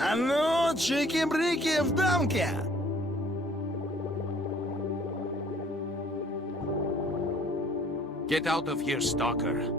А ну, чики-брики в дамке! Get out of here, stalker.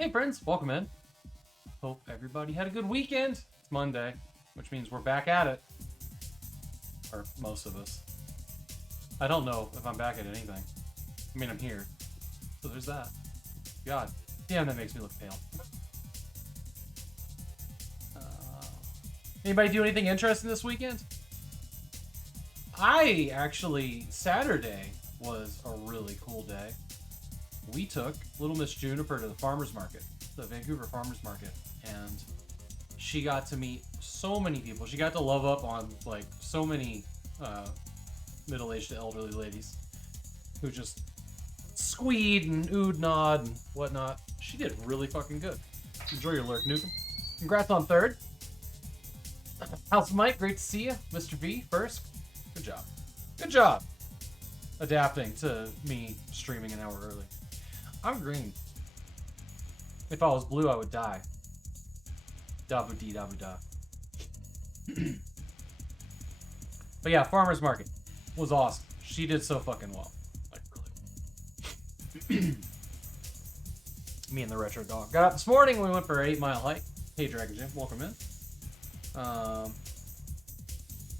Hey friends, welcome in. Hope everybody had a good weekend. It's Monday, which means we're back at it. Or most of us. I don't know if I'm back at anything. I mean, I'm here. So there's that. God, damn, that makes me look pale. Anybody do anything interesting this weekend? Saturday was a really cool day. We took Little Miss Juniper to the farmer's market, the Vancouver farmer's market, and she got to meet so many people. She got to love up on like so many middle-aged to elderly ladies who just squeed and oohed, nod and whatnot. She did really fucking good. Enjoy your lurk, Nukem. Congrats on third. How's Mike? Great to see you. Mr. V first. Good job. Good job adapting to me streaming an hour early. I'm green. If I was blue, I would die. Dabu dee dabu da. But yeah, farmer's market was awesome. She did so fucking well. Like, really. Me and the retro dog. Got up this morning, we went for an 8-mile hike. Hey, Dragon Jim, welcome in.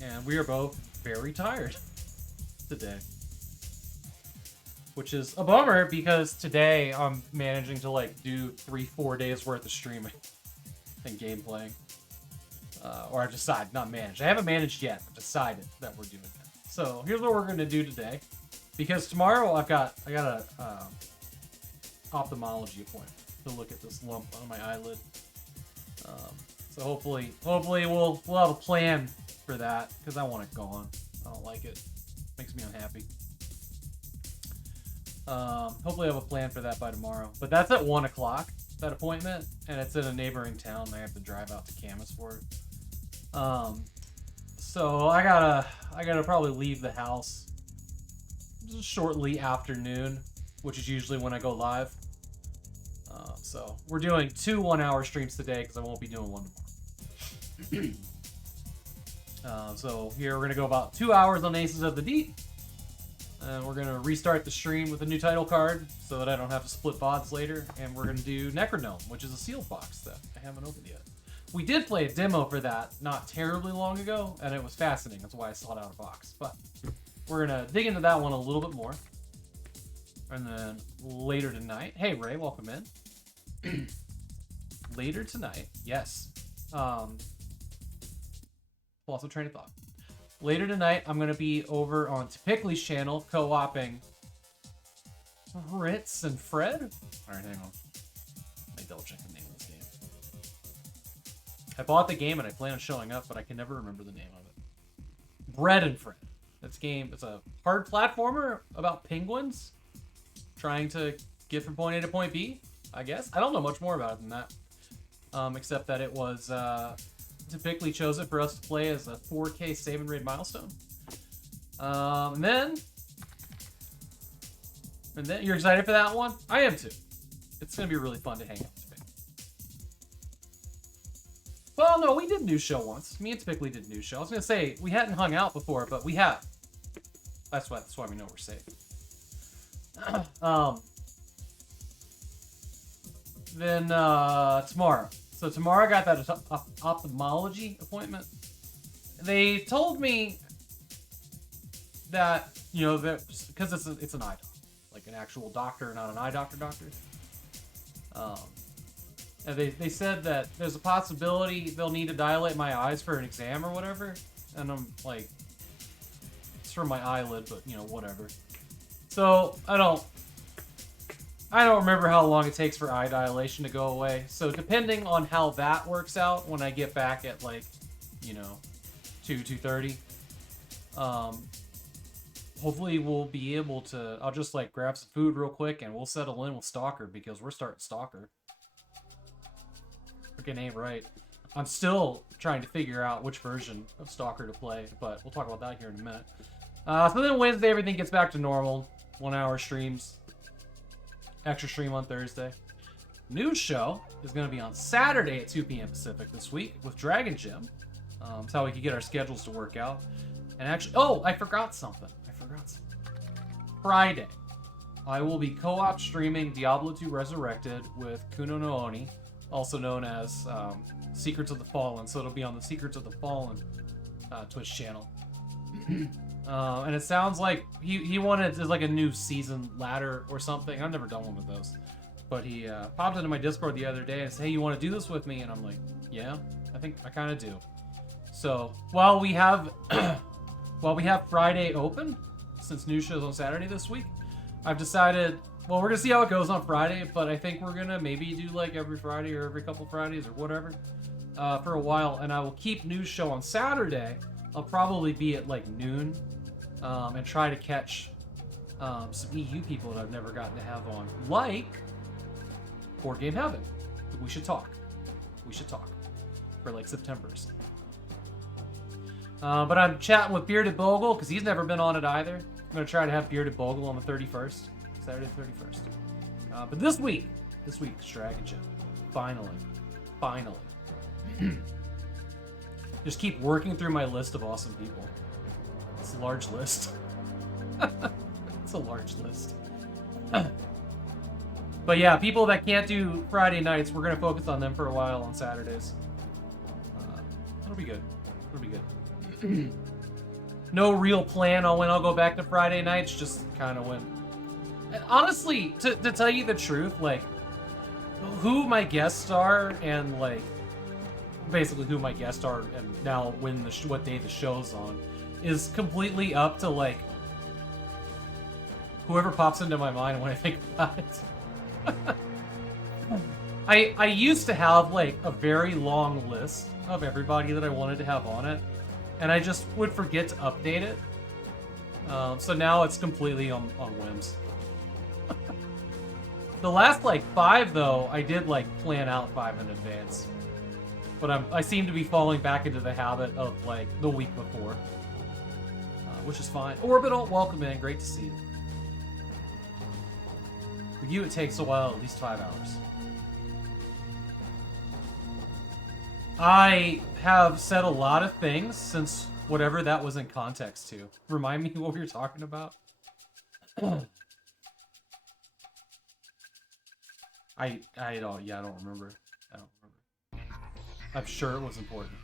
And we are both very tired today. Which is a bummer because today I'm managing to like do 3-4 days worth of streaming and gameplaying. Or I've decided, not managed. I haven't managed yet, but decided that we're doing that. So here's what we're gonna do today. Because tomorrow I got a ophthalmology appointment to look at this lump on my eyelid. So hopefully we'll have a plan for that because I want it gone. I don't like it. Makes me unhappy. Hopefully I have a plan for that by tomorrow. But that's at 1 o'clock, that appointment, and it's in a neighboring town. I have to drive out to Camas for it. So I gotta probably leave the house shortly after noon, which is usually when I go live. So we're doing 2 one-hour streams today because I won't be doing one tomorrow. So here we're gonna go about 2 hours on Aces of the Deep. And we're gonna restart the stream with a new title card so that I don't have to split VODs later. And we're gonna do Necronome, which is a sealed box that I haven't opened yet. We did play a demo for that not terribly long ago, and it was fascinating. That's why I sought out a box. But we're gonna dig into that one a little bit more. And then later tonight, hey Ray, welcome in. Later tonight, yes. Lost a train of thought. Later tonight, I'm gonna be over on Typically's channel co-oping Fritz and Fred. All right, hang on. Let me double check the name of this game. I bought the game and I plan on showing up, but I can never remember the name of it. Bread and Fred. This game, it's a hard platformer about penguins trying to get from point A to point B, I guess. I don't know much more about it than that. Except that it was, Typically chose it for us to play as a 4K save and raid milestone. And then you're excited for that one? I am too. It's gonna be really fun to hang out with me. Well, no, we did news show once. Me and Typically did news show. I was gonna say we hadn't hung out before, but we have. That's why we know we're safe. Then tomorrow. So tomorrow I got that ophthalmology appointment. They told me that, you know, because it's an eye doctor, like an actual doctor, not an eye doctor. And they said that there's a possibility they'll need to dilate my eyes for an exam or whatever. And I'm like, it's for my eyelid, but you know, whatever. So I don't remember how long it takes for eye dilation to go away. So depending on how that works out when I get back at like, you know, 2:30, hopefully we'll be able to, I'll just like grab some food real quick and we'll settle in with Stalker because we're starting Stalker. Freaking ain't right. I'm still trying to figure out which version of Stalker to play, but we'll talk about that here in a minute. So then Wednesday, everything gets back to normal. 1 hour streams. Extra stream on Thursday. News show is going to be on Saturday at 2 p.m. Pacific this week with Dragon Gym. That's how we can get our schedules to work out. And actually, oh, I forgot something. Friday. I will be co-op streaming Diablo 2 Resurrected with Kuno no Oni, also known as Secrets of the Fallen. So it'll be on the Secrets of the Fallen Twitch channel. And it sounds like he wanted like a new season ladder or something. I've never done one with those. But he popped into my Discord the other day and said, hey, you want to do this with me? And I'm like, yeah, I think I kind of do. So while we have Friday open, since news shows on Saturday this week, I've decided, well, we're going to see how it goes on Friday, but I think we're going to maybe do like every Friday or every couple Fridays or whatever for a while. And I will keep news show on Saturday. I'll probably be at like noon and try to catch some EU people that I've never gotten to have on, like Board Game Heaven. We should talk. We should talk for like September's. But I'm chatting with Bearded Bogle because he's never been on it either. I'm going to try to have Bearded Bogle on the 31st, Saturday the 31st. But this week's Dragon Gym. Finally. Just keep working through my list of awesome people. It's a large list. It's a large list. But yeah, people that can't do Friday nights, we're going to focus on them for a while on Saturdays. It'll be good. It'll be good. No real plan on when I'll go back to Friday nights, just kind of when. And honestly, to tell you the truth, like, who my guests are and, like, basically who my guests are and now when what day the show's on is completely up to, like, whoever pops into my mind when I think about it. I used to have, like, a very long list of everybody that I wanted to have on it, and I just would forget to update it. So now it's completely on whims. The last, like, 5, though, I did, like, plan out 5 in advance. But I seem to be falling back into the habit of, like, the week before. Which is fine. Orbital, welcome in. Great to see you. For you, it takes a while, at least 5 hours. I have said a lot of things since whatever that was in context to. Remind me what we were talking about? I don't remember. I'm sure it was important.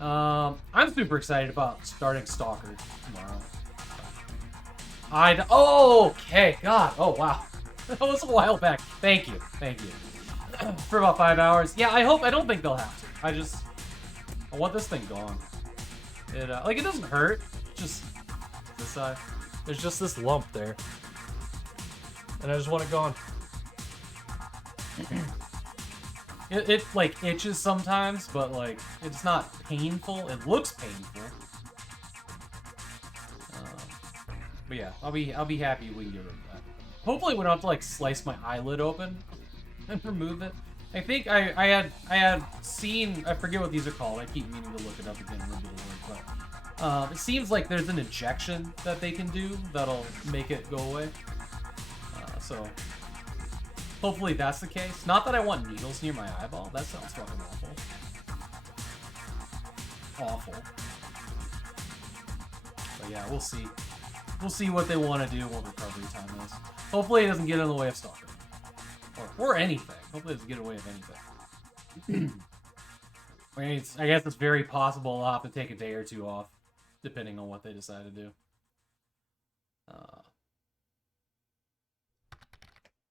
I'm super excited about starting Stalker tomorrow. Okay, God. Oh, wow. That was a while back. Thank you. For about 5 hours. Yeah, I don't think they'll have to. I want this thing gone. It doesn't hurt. Just this side. There's just this lump there. And I just want it gone. It like itches sometimes, but like it's not painful. It looks painful. But yeah, I'll be happy we can get rid of that. Hopefully we don't have to like slice my eyelid open and remove it. I think I had seen, I forget what these are called. I keep meaning to look it up again and remember the word, but it seems like there's an injection that they can do that'll make it go away. So hopefully that's the case. Not that I want needles near my eyeball. That sounds fucking awful. But yeah, we'll see. We'll see what they want to do, what recovery time is. Hopefully it doesn't get in the way of stalking. Or anything. Hopefully it doesn't get in the way of anything. I guess it's very possible I'll have to take a day or two off, depending on what they decide to do.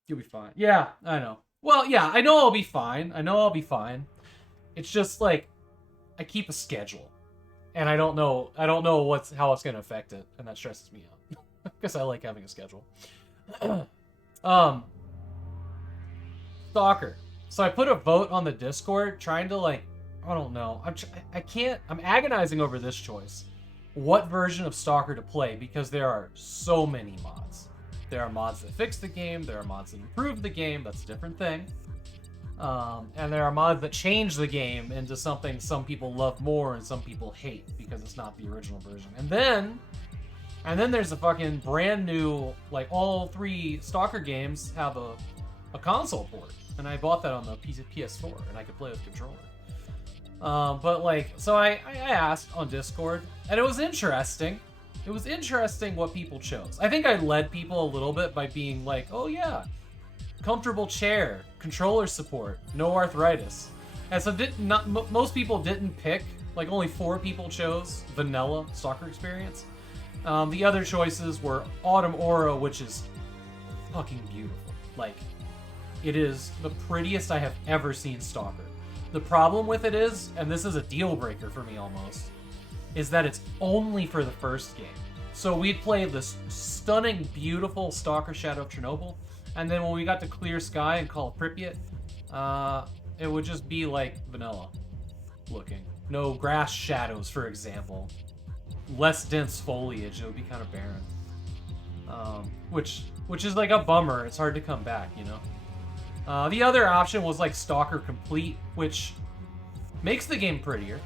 You'll be fine. Yeah, I know. Well, yeah, I know I'll be fine. It's just like I keep a schedule, and I don't know how it's gonna affect it, and that stresses me out. Because I like having a schedule. Stalker. So I put a vote on the Discord, trying to like, I don't know. I'm agonizing over this choice. What version of Stalker to play, because there are so many mods. There are mods that fix the game, there are mods that improve the game, that's a different thing. And there are mods that change the game into something some people love more and some people hate because it's not the original version. And then there's a fucking brand new, like all 3 Stalker games have a console port. And I bought that on the PS4 and I could play with controller. But like, so I asked on Discord and it was interesting. it was interesting what people chose. I think I led people a little bit by being like, oh yeah, comfortable chair, controller support, no arthritis. And so most people didn't pick, like only 4 people chose vanilla Stalker experience. The other choices were Autumn Aura, which is fucking beautiful. Like, it is the prettiest I have ever seen Stalker. The problem with it is, and this is a deal breaker for me almost, is that it's only for the first game. So we'd play this stunning, beautiful Stalker Shadow of Chernobyl, and then when we got to Clear Sky and Call of Pripyat, it would just be like vanilla looking. No grass shadows, for example. Less dense foliage, it would be kind of barren. Which is like a bummer. It's hard to come back, you know? The other option was like Stalker Complete, which makes the game prettier.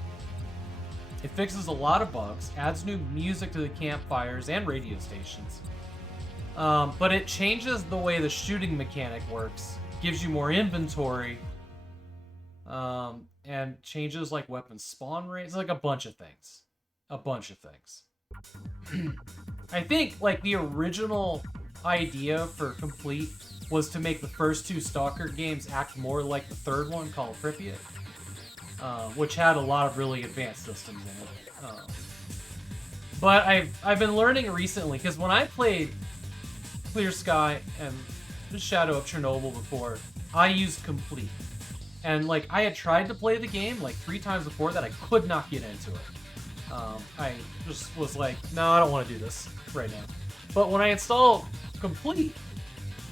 It fixes a lot of bugs, adds new music to the campfires and radio stations. But it changes the way the shooting mechanic works, gives you more inventory, and changes like weapon spawn rates, like a bunch of things. A bunch of things. I think like the original idea for Complete was to make the first 2 Stalker games act more like the third one called Pripyat, which had a lot of really advanced systems in it. But I've been learning recently, because when I played Clear Sky and the Shadow of Chernobyl before, I used Complete. And like I had tried to play the game like 3 times before that, I could not get into it. I just was like, no, I don't want to do this right now. But when I installed Complete,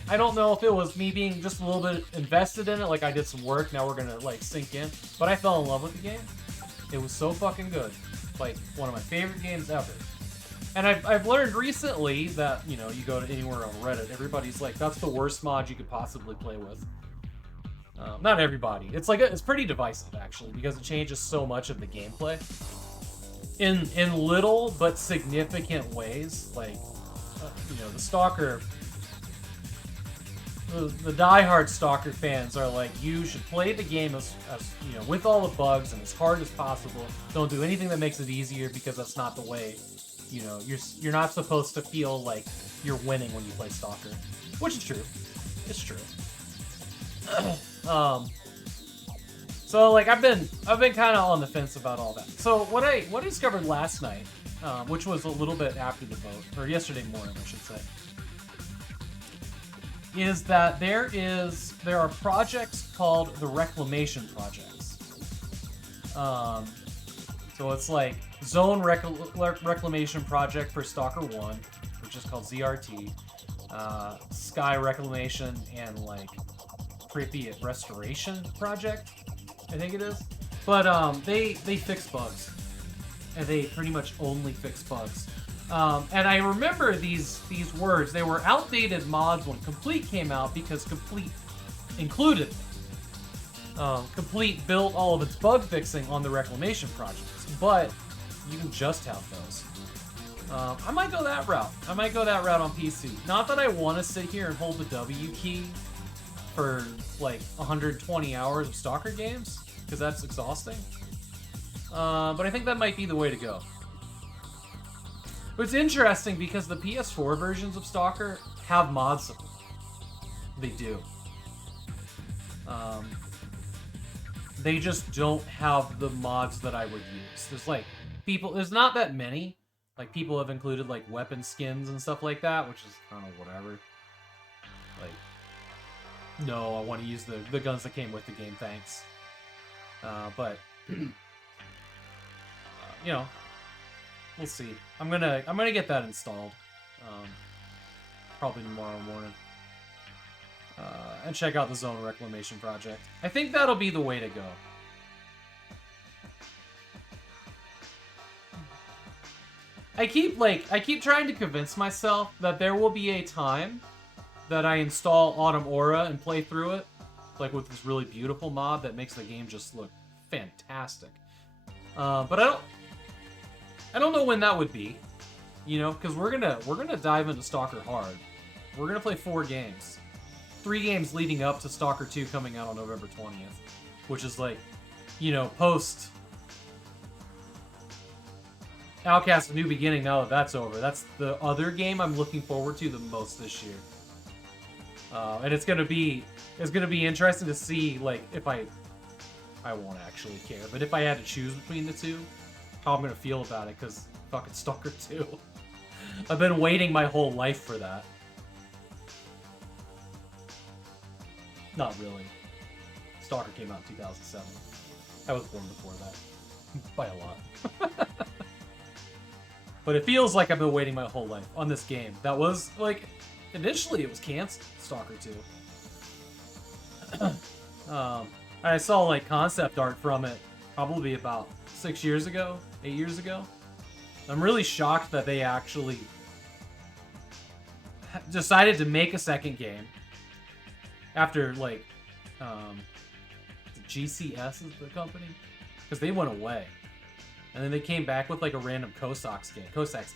I don't know if it was me being just a little bit invested in it, like I did some work, now we're gonna like sink in, but I fell in love with the game. It was so fucking good. Like, one of my favorite games ever. And I've learned recently that, you know, you go to anywhere on Reddit, everybody's like, that's the worst mod you could possibly play with. Not everybody. It's like, it's pretty divisive, actually, because it changes so much of the gameplay. In little but significant ways. Like, you know, the Stalker... The diehard Stalker fans are like, you should play the game as you know, with all the bugs and as hard as possible. Don't do anything that makes it easier, because that's not the way, you know, you're not supposed to feel like you're winning when you play Stalker. Which is true. It's true. So like I've been kind of on the fence about all that. So what I discovered last night, which was a little bit after the vote, or yesterday morning, I should say, is that there are projects called the Reclamation Projects. So it's like Zone Reclamation Project for Stalker 1, which is called ZRT, Sky Reclamation, and like Pripyat Restoration Project, I think it is. But they fix bugs, and they pretty much only fix bugs. And I remember these words. They were outdated mods when Complete came out, because Complete included them. Complete built all of its bug fixing on the Reclamation projects, but you can just have those. I might go that route. I might go that route on PC. Not that I want to sit here and hold the W key for like 120 hours of Stalker games, because that's exhausting. But I think that might be the way to go. But it's interesting because the PS4 versions of Stalker have mod support. They do. They just don't have the mods that I would use. There's not that many. Like, people have included, like, weapon skins and stuff like that, which is kind of whatever. Like, no, I want to use the guns that came with the game, thanks. But, you know, we'll see. I'm gonna get that installed, probably tomorrow morning, and check out the Zone Reclamation Project. I think that'll be the way to go. I keep trying to convince myself that there will be a time that I install Autumn Aura and play through it, like with this really beautiful mod that makes the game just look fantastic. But I don't know when that would be, you know, because we're gonna dive into Stalker hard. We're gonna play 4 games, 3 games leading up to Stalker 2 coming out on November 20th, which is like, you know, post Outcast: A New Beginning. Now that that's over, that's the other game I'm looking forward to the most this year. And it's gonna be interesting to see, like, if I won't actually care, but if I had to choose between the two, how I'm gonna feel about it, because fucking Stalker 2. I've been waiting my whole life for that. Not really. Stalker came out in 2007. I was born before that. By a lot. But it feels like I've been waiting my whole life on this game. That was, like, initially it was canceled, Stalker 2. I saw, like, concept art from it probably about 6 years ago, 8 years ago. I'm really shocked that they actually decided to make a second game after, like, GCS is the company? Because they went away. And then they came back with, like, a random Cossacks game. Cossacks?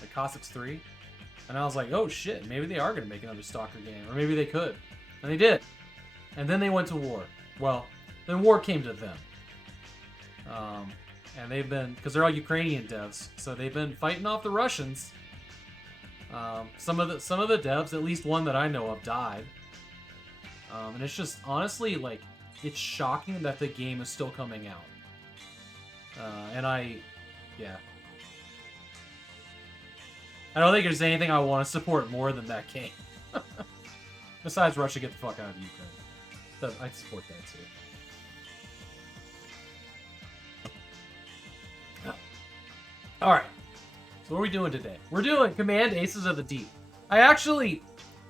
Like Cossacks 3. And I was like, oh shit, maybe they are going to make another Stalker game. Or maybe they could. And they did. And then they went to war. Well, then war came to them. And they've been, because they're all Ukrainian devs, so they've been fighting off the Russians. Some of the devs, at least one that I know of, died. And it's just, honestly, like, it's shocking that the game is still coming out. Yeah. I don't think there's anything I want to support more than that game. Besides Russia, get the fuck out of Ukraine. I'd support that too. Alright. So what are we doing today? We're doing Command Aces of the Deep.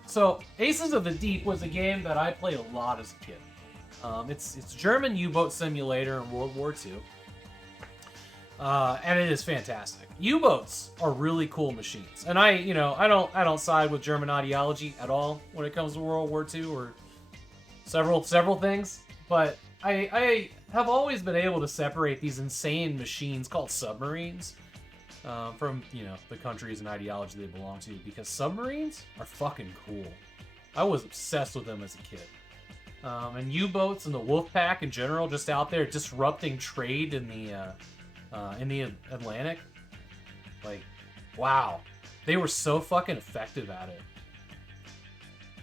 So, Aces of the Deep was a game that I played a lot as a kid. It's German U-boat simulator in World War II. And it is fantastic. U-boats are really cool machines. And I don't side with German ideology at all when it comes to World War II or several things. But I have always been able to separate these insane machines called submarines from, the countries and ideology they belong to, because submarines are fucking cool. I was obsessed with them as a kid. And U-boats and the wolf pack in general, just out there disrupting trade in the Atlantic. Like, wow. They were so fucking effective at it.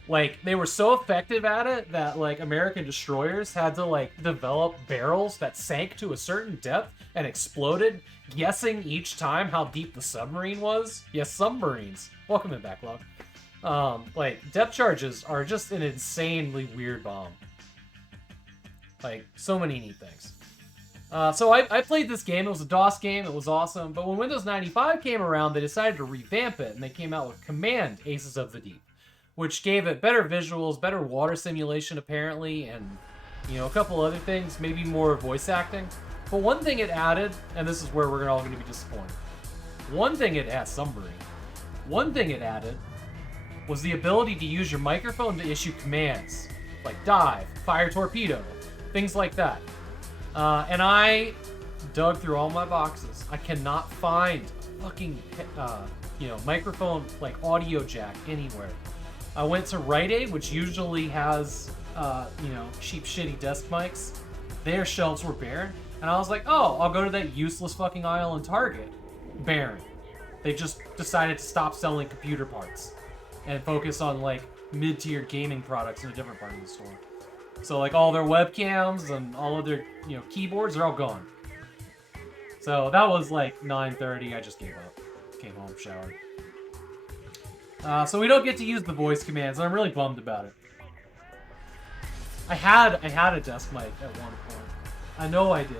Like, they were so effective at it that, like, American destroyers had to, like, develop barrels that sank to a certain depth and exploded, guessing each time how deep the submarine was. Yes, submarines. Welcome in, Backlog. Like, depth charges are just an insanely weird bomb. Like, so many neat things. So I played this game. It was a DOS game. It was awesome. But when Windows 95 came around, they decided to revamp it, and they came out with Command Aces of the Deep, which gave it better visuals, better water simulation, apparently, and, a couple other things, maybe more voice acting. But one thing it added, and this is where we're all going to be disappointed. One thing it added was the ability to use your microphone to issue commands, like dive, fire torpedo, things like that. And I dug through all my boxes. I cannot find a fucking, microphone, like audio jack anywhere. I went to Rite Aid, which usually has, cheap, shitty desk mics. Their shelves were barren. And I was like, oh, I'll go to that useless fucking aisle in Target. Barren. They just decided to stop selling computer parts and focus on, like, mid-tier gaming products in a different part of the store. So, like, all their webcams and all of their, keyboards, they're all gone. So that was, like, 9:30. I just gave up. Came home, showered. So we don't get to use the voice commands, and I'm really bummed about it. I had a desk mic at one point. I know I did.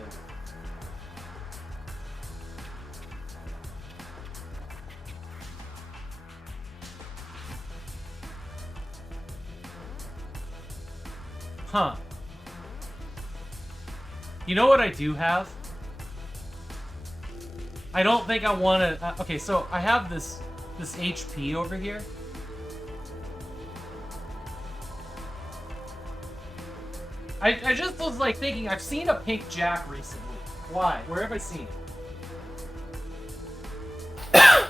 Huh. You know what I do have? I don't think I want to... okay, so I have this HP over here. I just was like thinking, I've seen a pink jack recently. Why? Where have I seen it?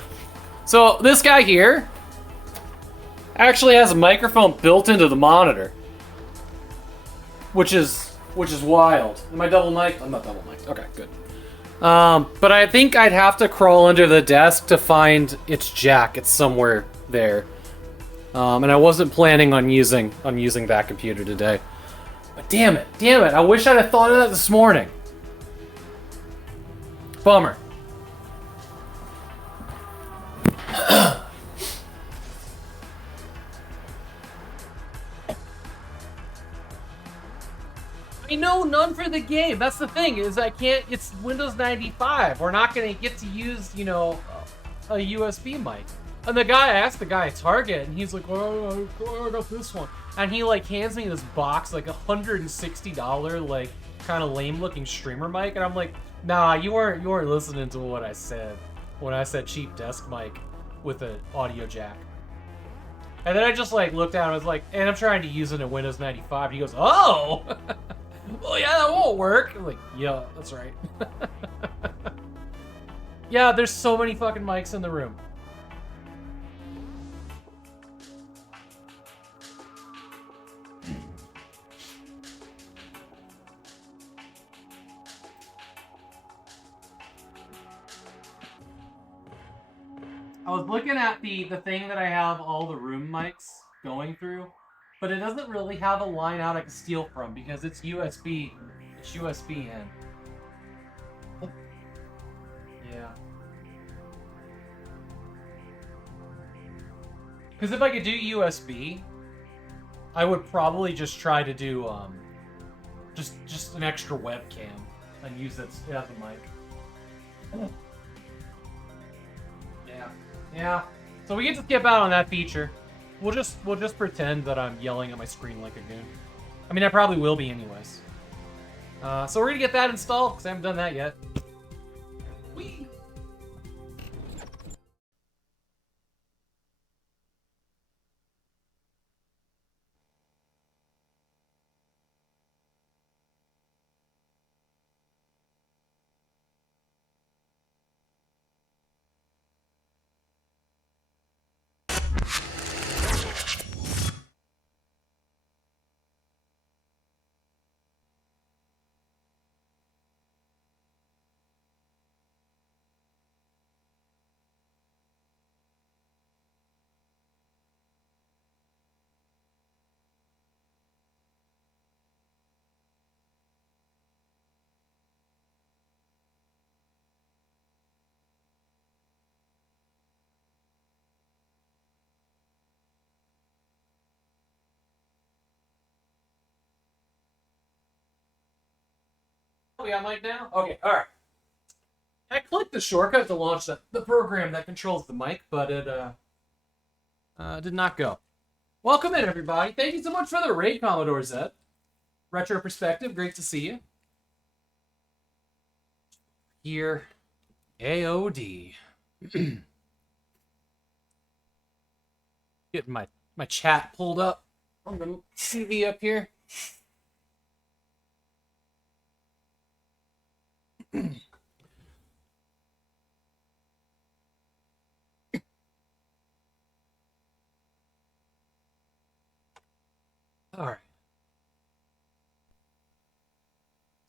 So this guy here actually has a microphone built into the monitor, which is wild. Am I double mic'd? I'm not double mic'd. Okay, good. But I think I'd have to crawl under the desk to find its jack. It's somewhere there. And I wasn't planning on using that computer today. But damn it, I wish I'd have thought of that this morning. Bummer. I know, none for the game. That's the thing, is I can't, it's Windows 95. We're not gonna get to use, you know, a USB mic. And I asked the guy at Target, and he's like, oh, I got this one. And he like hands me this box, like $160, like kind of lame looking streamer mic. And I'm like, nah, you weren't listening to what I said when I said cheap desk mic with an audio jack. And then I just like looked at him, I was like, and I'm trying to use it in Windows 95. He goes, oh, well, yeah, that won't work. I'm like, yeah, that's right. Yeah, there's so many fucking mics in the room. I was looking at the thing that I have all the room mics going through, but it doesn't really have a line out I can steal from because it's USB. It's USB in. Oh. Yeah. Because if I could do USB, I would probably just try to do just an extra webcam and use that as a mic. Yeah. So we get to skip out on that feature. We'll just pretend that I'm yelling at my screen like a goon. I mean, I probably will be anyways. So we're gonna get that installed because I haven't done that yet. Whee! We got mic now? Okay, alright. I clicked the shortcut to launch the program that controls the mic, but it did not go. Welcome in, everybody. Thank you so much for the raid, Commodore Zed. Retro Perspective, great to see you. Here, AOD. Getting my chat pulled up on the TV up here. All right.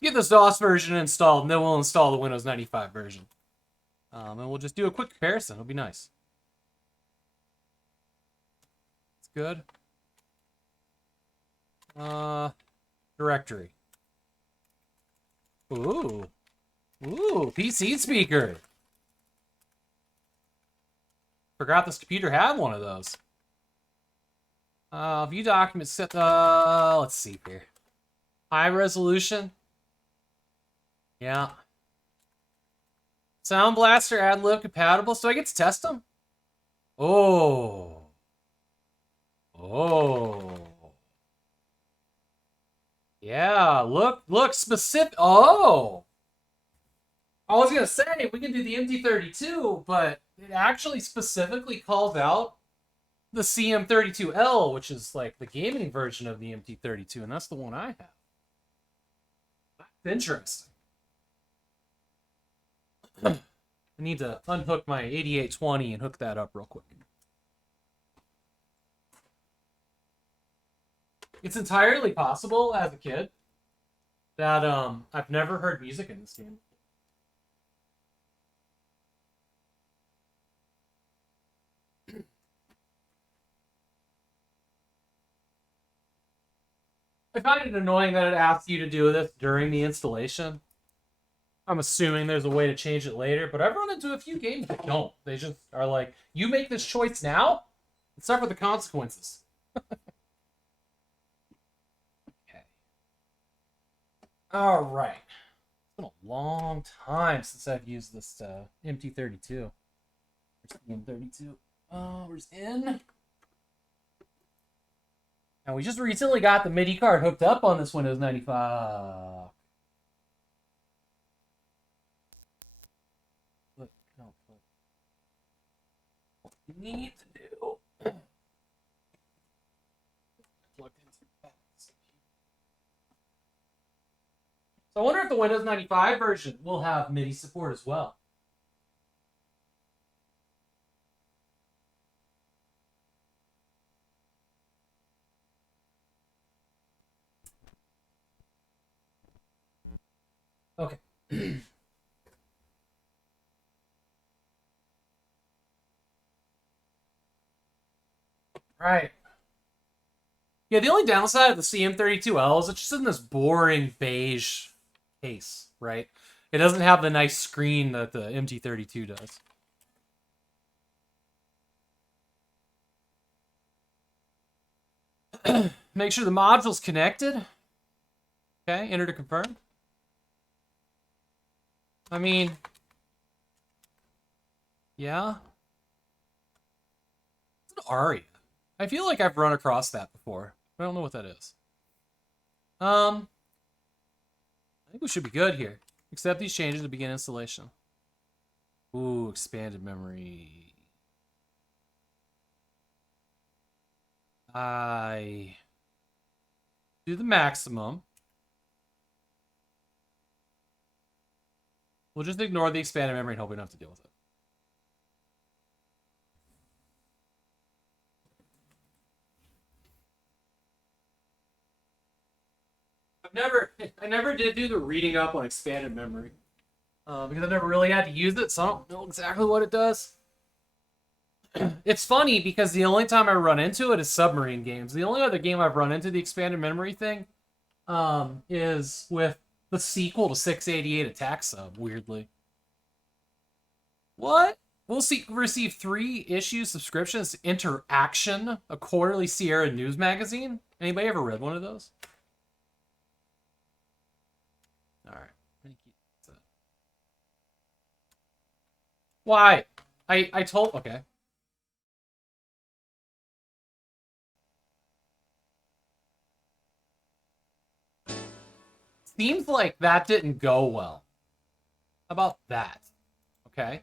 Get this DOS version installed, and then we'll install the Windows 95 version. And we'll just do a quick comparison. It'll be nice. It's good. Directory. Ooh. Ooh, PC speaker. Forgot this computer had one of those. View documents set, let's see here. High resolution. Yeah. Sound Blaster AdLib compatible, so I get to test them? Oh. Oh. Yeah, look, specific. Oh. I was gonna say, we can do the MT32, but it actually specifically calls out the CM32L, which is like the gaming version of the MT32, and that's the one I have. That's interesting. I need to unhook my 8820 and hook that up real quick. It's entirely possible as a kid that I've never heard music in this game. I find it annoying that it asks you to do this during the installation. I'm assuming there's a way to change it later, but I've run into a few games that don't. They just are like, you make this choice now, and suffer the consequences. Okay. All right. It's been a long time since I've used this MT32. Where's the M32? Where's N? And we just recently got the MIDI card hooked up on this Windows 95. What you need to do. So I wonder if the Windows 95 version will have MIDI support as well. Okay. Right. Yeah, the only downside of the CM32L is it's just in this boring beige case, right? It doesn't have the nice screen that the MT32 does. Make sure the module's connected. Okay, enter to confirm. I mean, yeah. It's an Aria. I feel like I've run across that before. I don't know what that is. I think we should be good here. Accept these changes to begin installation. Ooh, expanded memory. I do the maximum. We'll just ignore the expanded memory and hope we don't have to deal with it. I never did do the reading up on expanded memory. Because I've never really had to use it, so I don't know exactly what it does. It's funny because the only time I run into it is submarine games. The only other game I've run into the expanded memory thing is with the sequel to 688 Attack Sub, weirdly. What? We'll receive 3-issue subscriptions to Interaction, a quarterly Sierra news magazine. Anybody ever read one of those? All right. Why? I told... Okay. Seems like that didn't go well. How about that? Okay.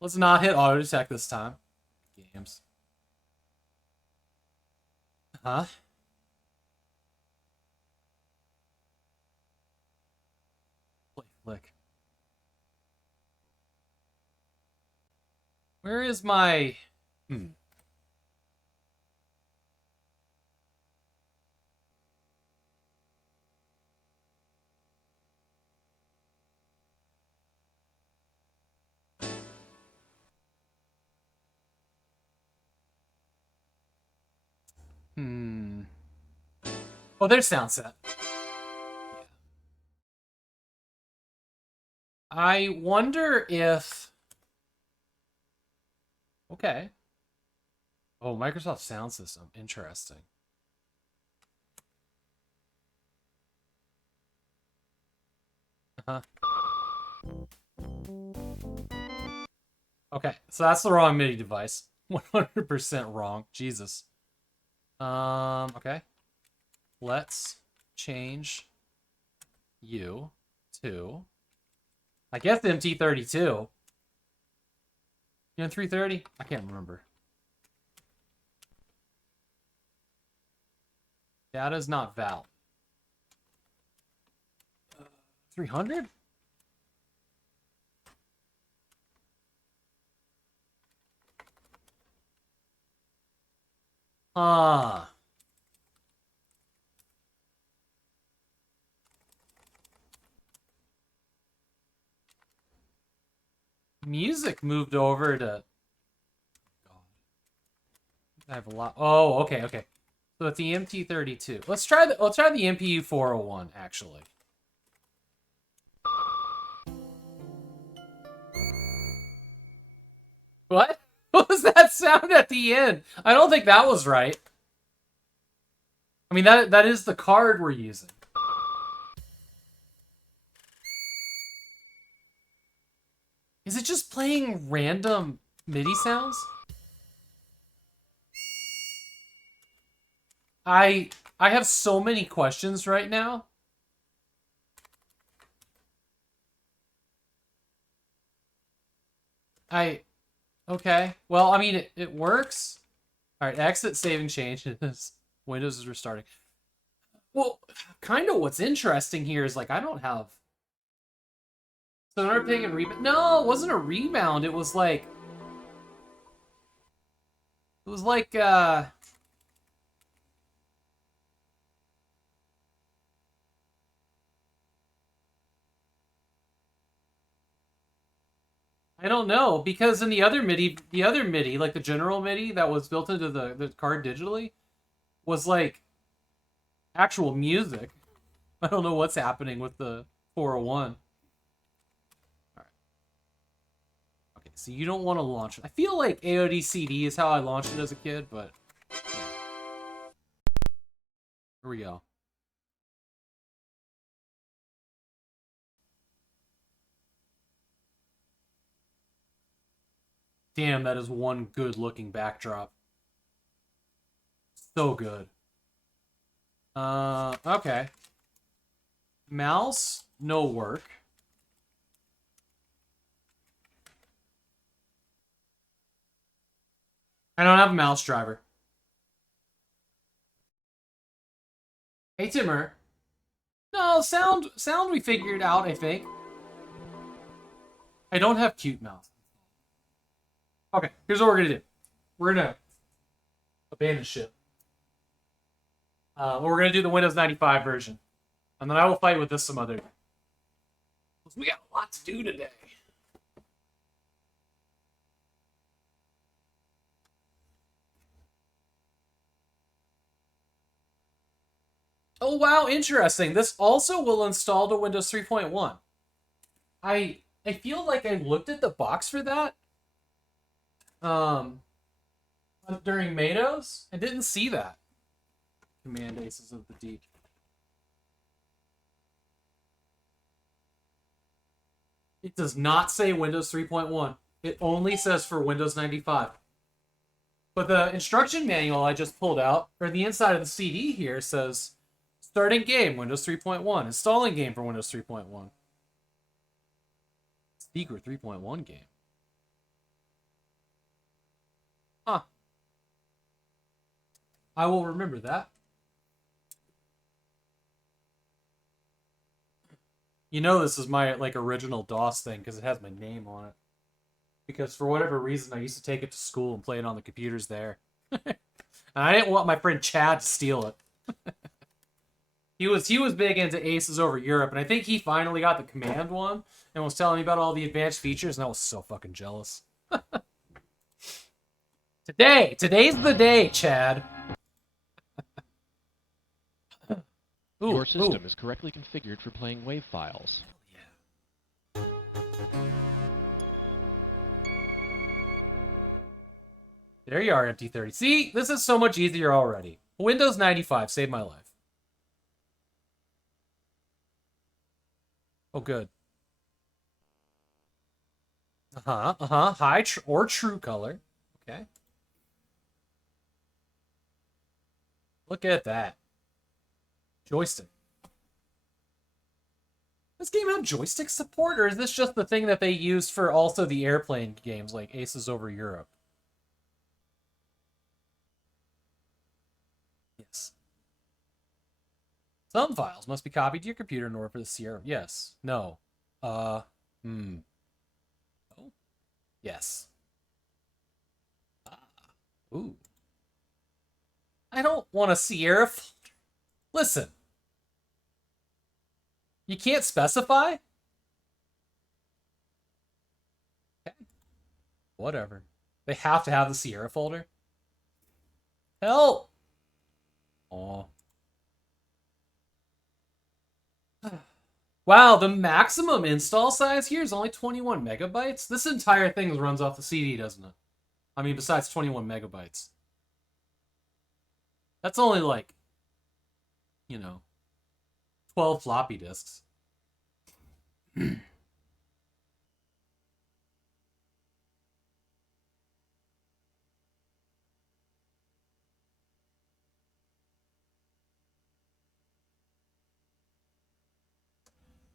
Let's not hit auto detect this time. Games. Huh? Flick. Where is my... Oh, there's sound set. I wonder if... Okay. Oh, Microsoft Sound System. Interesting. Okay, so that's the wrong MIDI device. 100% wrong. Jesus. Okay. Let's change you to... I guess the MT32. You in 330? I can't remember. Data's not valid. 300? Music moved over to... God. I have a lot... Oh, okay. So it's the MT32. Let's try the MPU 401 actually. What? What was that sound at the end? I don't think that was right. I mean, that is the card we're using. Is it just playing random MIDI sounds? I have so many questions right now. Okay. Well, I mean, it works. All right, exit, save, and change. Windows is restarting. Well, kind of what's interesting here is, like, I don't have... So another ping and rebound. No, it wasn't a rebound. It was like... I don't know, because in the other MIDI, like the general MIDI that was built into the card digitally, was like actual music. I don't know what's happening with the 401. Alright. Okay, so you don't want to launch it. I feel like AOD CD is how I launched it as a kid, but yeah. Here we go. Damn, that is one good-looking backdrop. So good. Okay. Mouse, no work. I don't have a mouse driver. Hey, Timmer. No, sound we figured out, I think. I don't have cute mouse. Okay, here's what we're gonna do. We're gonna abandon ship. We're gonna do the Windows 95 version. And then I will fight with this some other. We got a lot to do today. Oh wow, interesting. This also will install to Windows 3.1. I feel like I looked at the box for that. During Matos, I didn't see that. Command Aces of the Deep. It does not say Windows 3.1. It only says for Windows 95. But the instruction manual I just pulled out, or the inside of the CD here, says starting game, Windows 3.1. Installing game for Windows 3.1. Secret 3.1 game. Huh. I will remember that. You know this is my, like, original DOS thing because it has my name on it. Because for whatever reason, I used to take it to school and play it on the computers there. And I didn't want my friend Chad to steal it. He was big into Aces over Europe, and I think he finally got the command one and was telling me about all the advanced features, and I was so fucking jealous. Today's the day, Chad. Ooh, your system is correctly configured for playing WAV files. Yeah. There you are, MT30. See, this is so much easier already. Windows 95 saved my life. Oh, good. High or true color. Okay. Look at that. Joystick. Does this game have joystick support, or is this just the thing that they used for also the airplane games like Aces over Europe? Yes. Some files must be copied to your computer in order for the Sierra. Yes. No. Oh. Yes. Ooh. I don't want a Sierra. Listen. You can't specify? Okay. Whatever. They have to have the Sierra folder. Help! Oh. Wow, the maximum install size here is only 21 megabytes? This entire thing runs off the CD, doesn't it? I mean, besides 21 megabytes. That's only like, 12 floppy disks.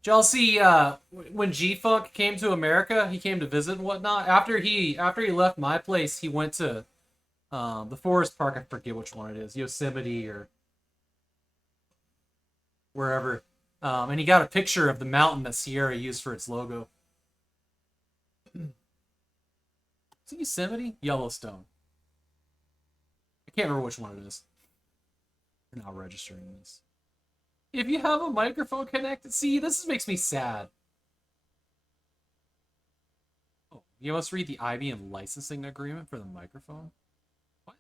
Did y'all see when G-Funk came to America? He came to visit and whatnot. After he left my place, he went to the forest park. I forget which one it is, Yosemite or wherever. And he got a picture of the mountain that Sierra used for its logo. Is it Yosemite? Yellowstone. I can't remember which one it is. We're not registering this. If you have a microphone connected... See, this makes me sad. Oh, you must read the IBM licensing agreement for the microphone? What?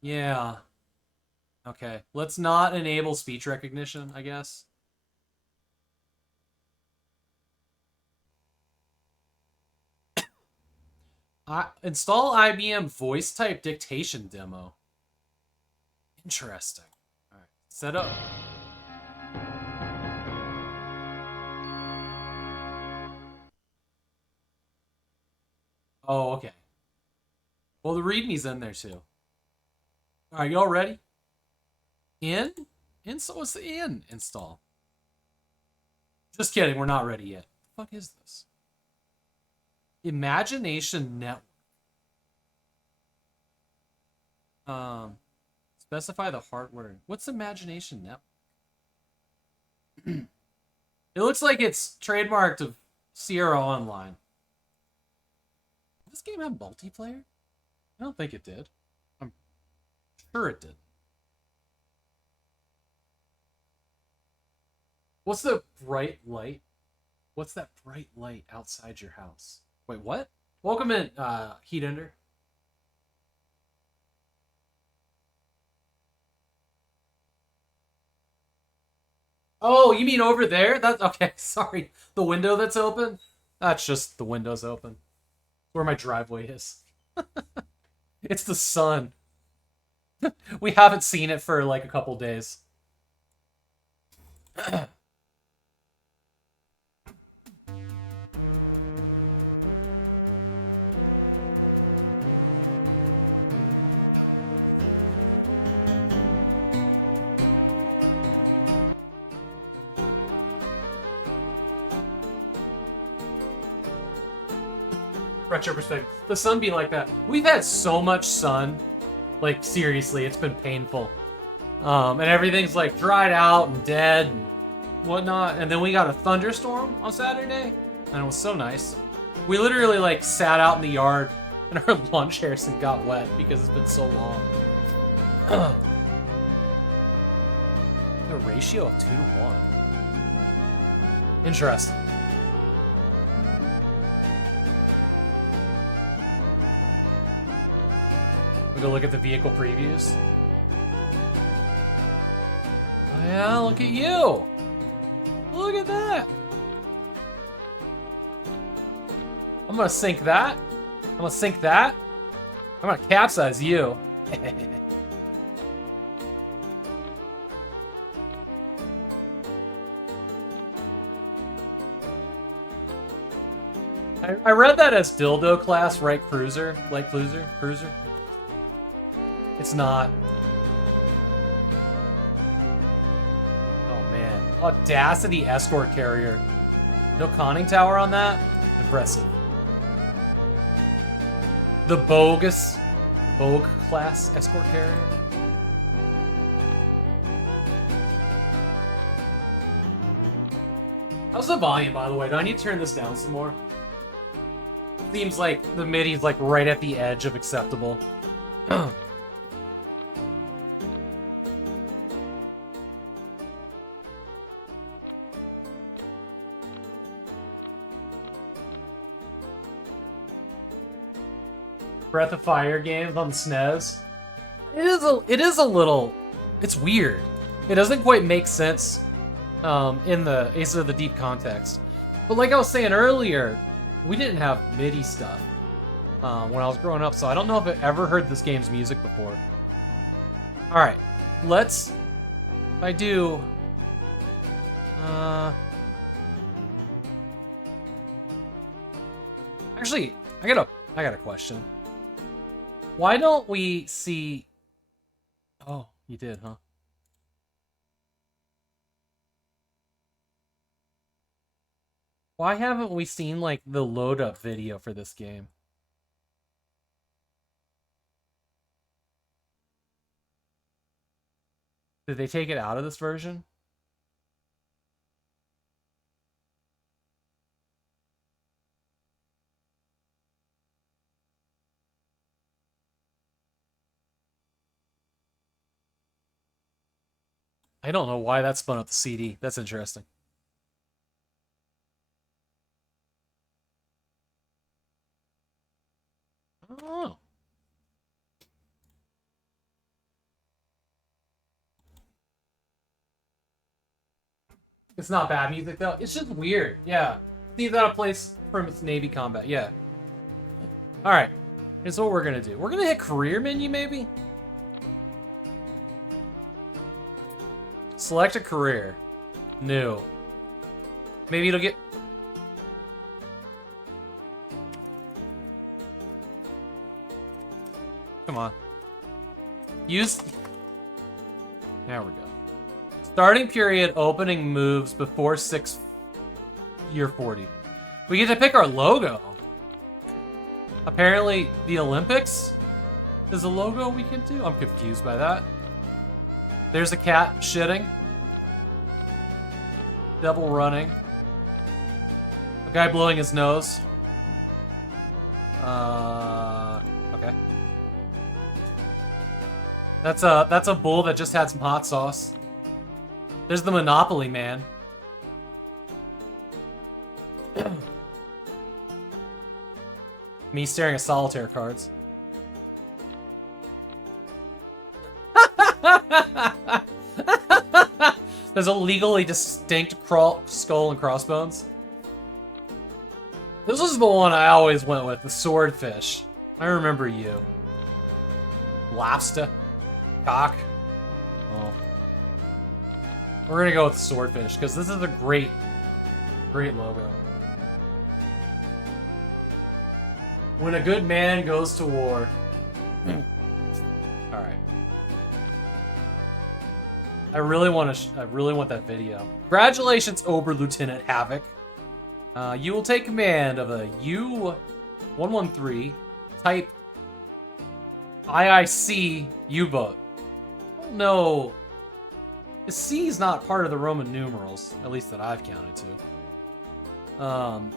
Yeah. Okay. Let's not enable speech recognition, I guess. Install IBM voice type dictation demo. Interesting. All right, set up. Oh, okay. Well, the README's in there too. All right, y'all ready? Install. What's the install? Just kidding. We're not ready yet. What the fuck is this? Imagination Network. Specify the hardware. What's Imagination Network? It looks like it's trademarked of Sierra Online. Did this game have multiplayer? I don't think it did. I'm sure it did. What's the bright light? What's that bright light outside your house? Wait, what? Welcome in, Heat Ender. Oh, you mean over there? That's okay. Sorry, the window that's open. That's just the window's open. Where my driveway is. It's the sun. We haven't seen it for like a couple days. Retro perspective. The sun be like that. We've had so much sun. Like, seriously, it's been painful. And everything's, like, dried out and dead and whatnot. And then we got a thunderstorm on Saturday. And it was so nice. We literally, like, sat out in the yard. And our lawn chairs got wet because it's been so long. The ratio of 2 to 1. Interesting. We go look at the vehicle previews. Oh yeah, look at you! Look at that! I'm gonna sink that. I'm gonna sink that. I'm gonna capsize you. I read that as dildo class, right? Cruiser, light cruiser. It's not. Oh man, Audacity escort carrier. No conning tower on that. Impressive. The Bogue class escort carrier. How's the volume, by the way? Do I need to turn this down some more? Seems like the MIDI's like right at the edge of acceptable. Breath of Fire games on the SNES. It is a little, it's weird. It doesn't quite make sense in the Aces of the Deep context. But like I was saying earlier, we didn't have MIDI stuff when I was growing up, so I don't know if I ever heard this game's music before. Alright, let's, if I do, actually, I got a question. Why don't we see, oh, you did, huh? Why haven't we seen, like, the load-up video for this game? Did they take it out of this version? I don't know why that spun up the CD. That's interesting. Oh. It's not bad music though. It's just weird. Yeah. Seems out of place from its Navy combat. Yeah. All right. Here's what we're gonna do. We're gonna hit career menu maybe. Select a career. New. Maybe it'll get. Come on. Use. There we go. Starting period, opening moves before year 40. We get to pick our logo. Apparently, the Olympics is a logo we can do. I'm confused by that. There's a cat shitting. Devil running. A guy blowing his nose. Okay. That's a bull that just had some hot sauce. There's the Monopoly man. Me staring at solitaire cards. There's a legally distinct skull and crossbones. This was the one I always went with, the swordfish. I remember you. Lobster. Cock. Oh. We're gonna go with the swordfish, because this is a great logo. When a good man goes to war. Alright. I really want that video. Congratulations, Ober Lieutenant Havok. You will take command of a U-113 type IIC U-boat. Oh no. The C is not part of the Roman numerals, at least that I've counted to.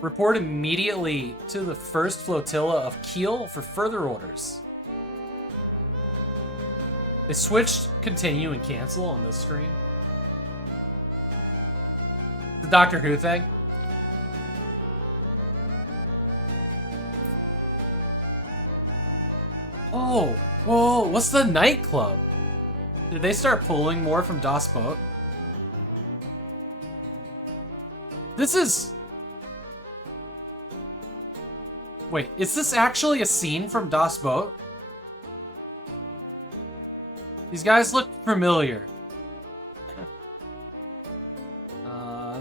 Report immediately to the first flotilla of Kiel for further orders. They switched continue and cancel on this screen. The Doctor Who thing. Oh, whoa, what's the nightclub? Did they start pulling more from Das Boot? This is... Wait, is this actually a scene from Das Boot? These guys look familiar.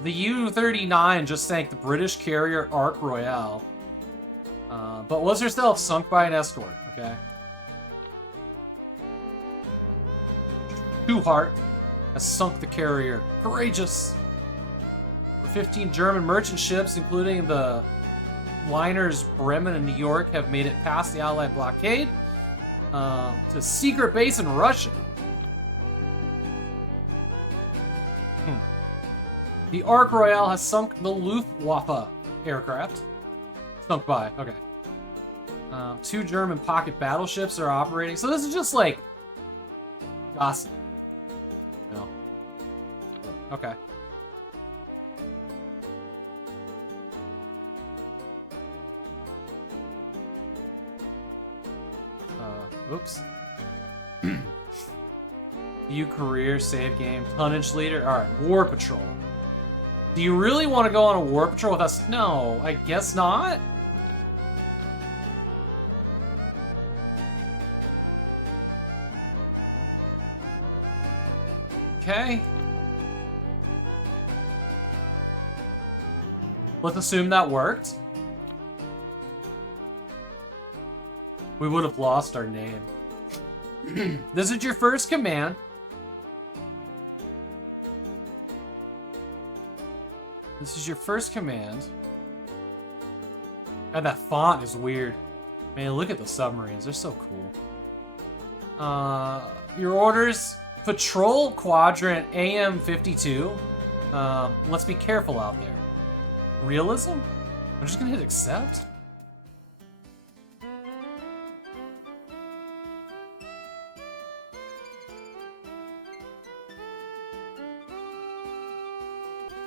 The U-39 just sank the British carrier Ark Royale, but was herself sunk by an escort, okay? Hart has sunk the carrier. Courageous! The 15 German merchant ships, including the liners Bremen and New York, have made it past the Allied blockade to a secret base in Russia. The Ark Royale has sunk the Luftwaffe aircraft. Sunk by, okay. 2 German pocket battleships are operating. So this is just like gossip. No. Okay. Oops. View career, save game, tonnage leader. Alright, War Patrol. Do you really want to go on a War Patrol with us? No, I guess not. Okay. Let's assume that worked. We would have lost our name. This is your first command. This is your first command. God, that font is weird. Man, look at the submarines. They're so cool. Your orders: patrol quadrant AM52. Let's be careful out there. Realism? I'm just gonna hit accept.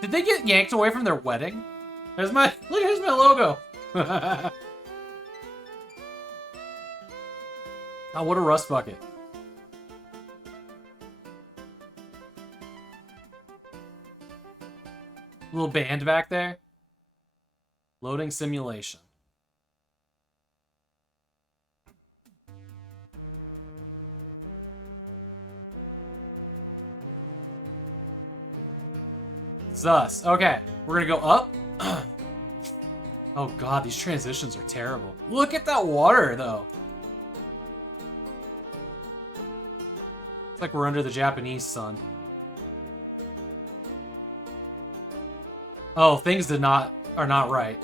Did they get yanked away from their wedding? There's my look. Here's my logo. Oh, what a rust bucket. Little band back there. Loading simulation. Thus. Okay, we're gonna go up. Oh god, these transitions are terrible. Look at that water, though. It's like we're under the Japanese sun. Oh, things are not right.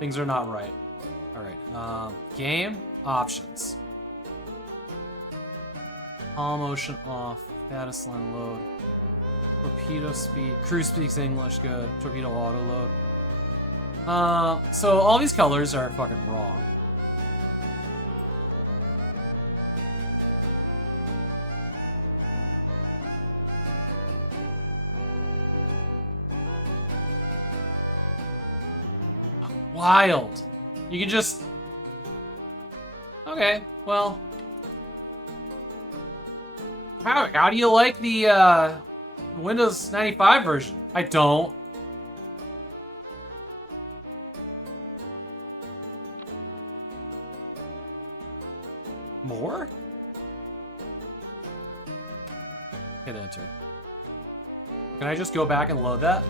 Things are not right. Alright, game options. All motion off. Status line load. Torpedo speed. Crew speaks English, good. Torpedo auto load. So all these colors are fucking wrong. Wild. You can just... Okay, well... How do you like the, Windows 95 version? I don't. More? Hit enter. Can I just go back and load that?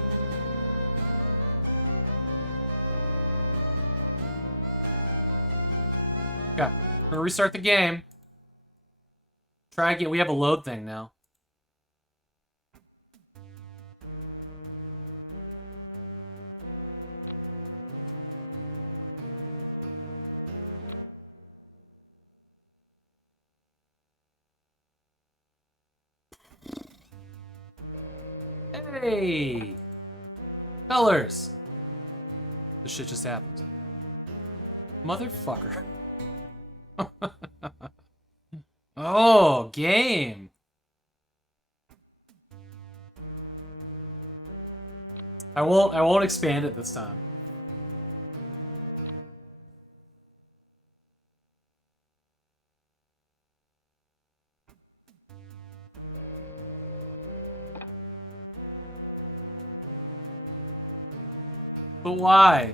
Okay, we're gonna restart the game. Try again. We have a load thing now. Hey! Colors! This shit just happened. Motherfucker. Oh, game! I won't expand it this time. But why?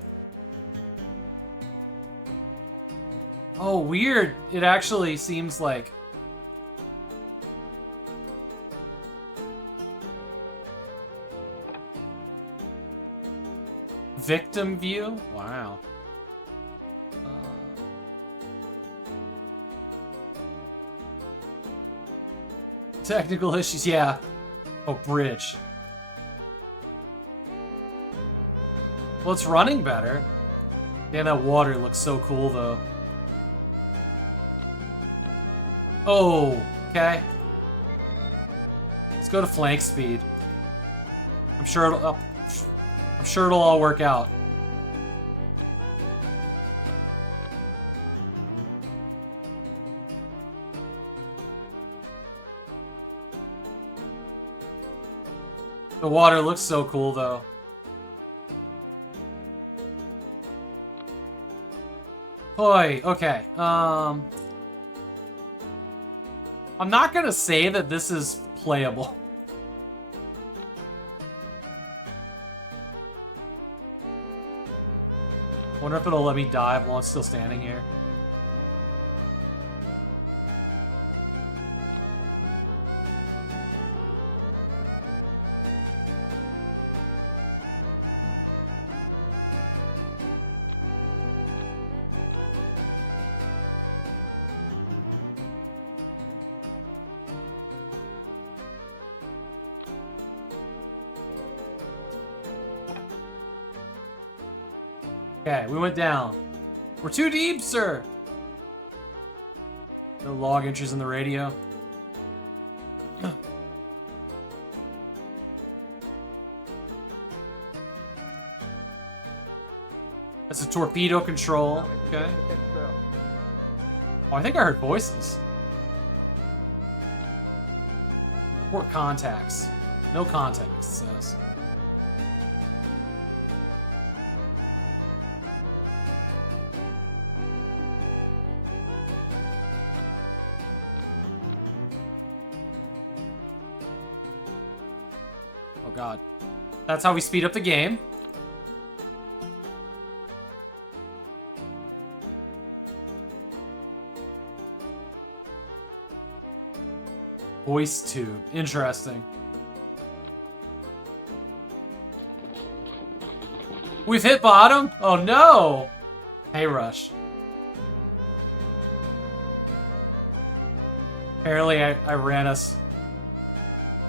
Oh, weird. It actually seems like... Victim view? Wow. Technical issues, yeah. Oh, bridge. Well, it's running better. Damn, that water looks so cool, though. Oh, okay. Let's go to flank speed. I'm sure it'll all work out. The water looks so cool, though. Boy, okay. I'm not gonna say that this is playable. Wonder if it'll let me dive while it's still standing here. Okay, we went down. We're too deep, sir. No log entries in the radio. That's a torpedo control. Okay. Oh, I think I heard voices. Report contacts. No contacts, it says. Oh god. That's how we speed up the game. Voice tube. Interesting. We've hit bottom? Oh no! Hey, Rush. Apparently I ran us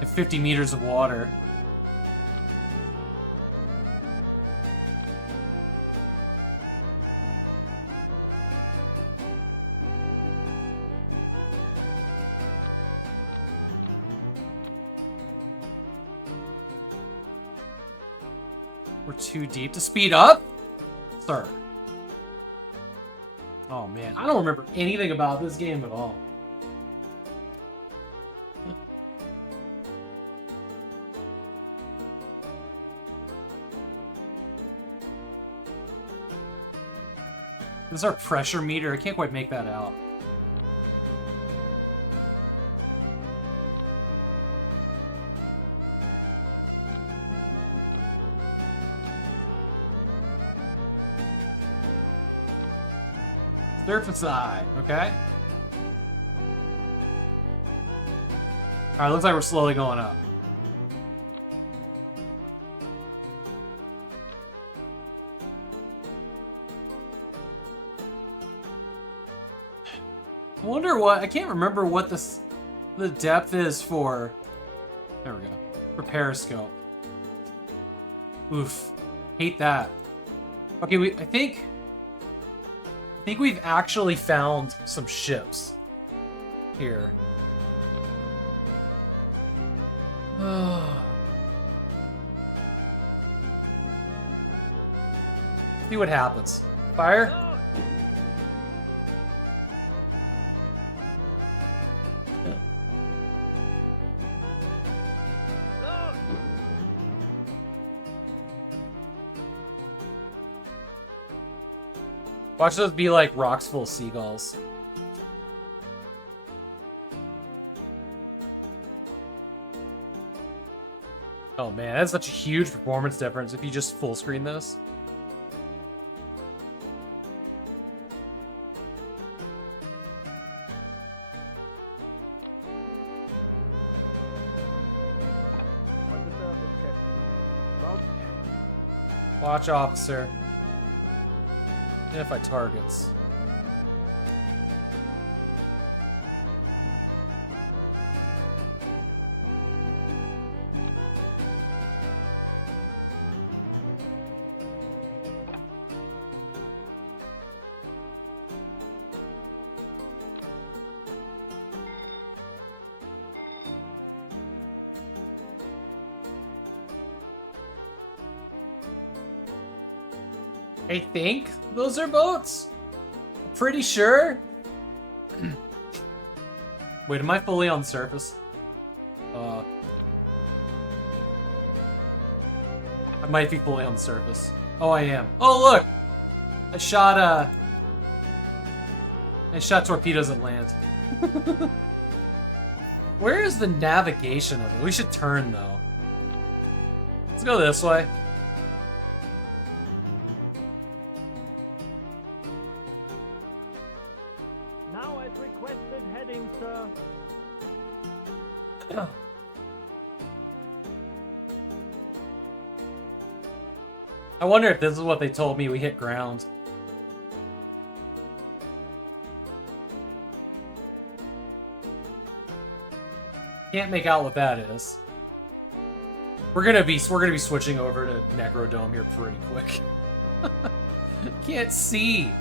in 50 meters of water. We're too deep to speed up? Sir. Oh man, I don't remember anything about this game at all. This is our pressure meter. I can't quite make that out. Surface eye, okay. Alright, looks like we're slowly going up. I wonder what, I can't remember what the depth is for, there we go, for periscope. Oof, hate that. Okay, I think we've actually found some ships here. See what happens. Fire? Watch those be like rocks full of seagulls. Oh man, that's such a huge performance difference if you just full screen this. Watch, officer. Identify targets. I think those are boats. Pretty sure. Wait, am I fully on the surface? I might be fully on the surface. Oh, I am. Oh, look! I shot torpedoes at land. Where is the navigation of it? We should turn, though. Let's go this way. Now at requested heading, sir. I wonder if this is what they told me we hit ground. Can't make out what that is. We're gonna be switching over to Necrodome here pretty quick. Can't see.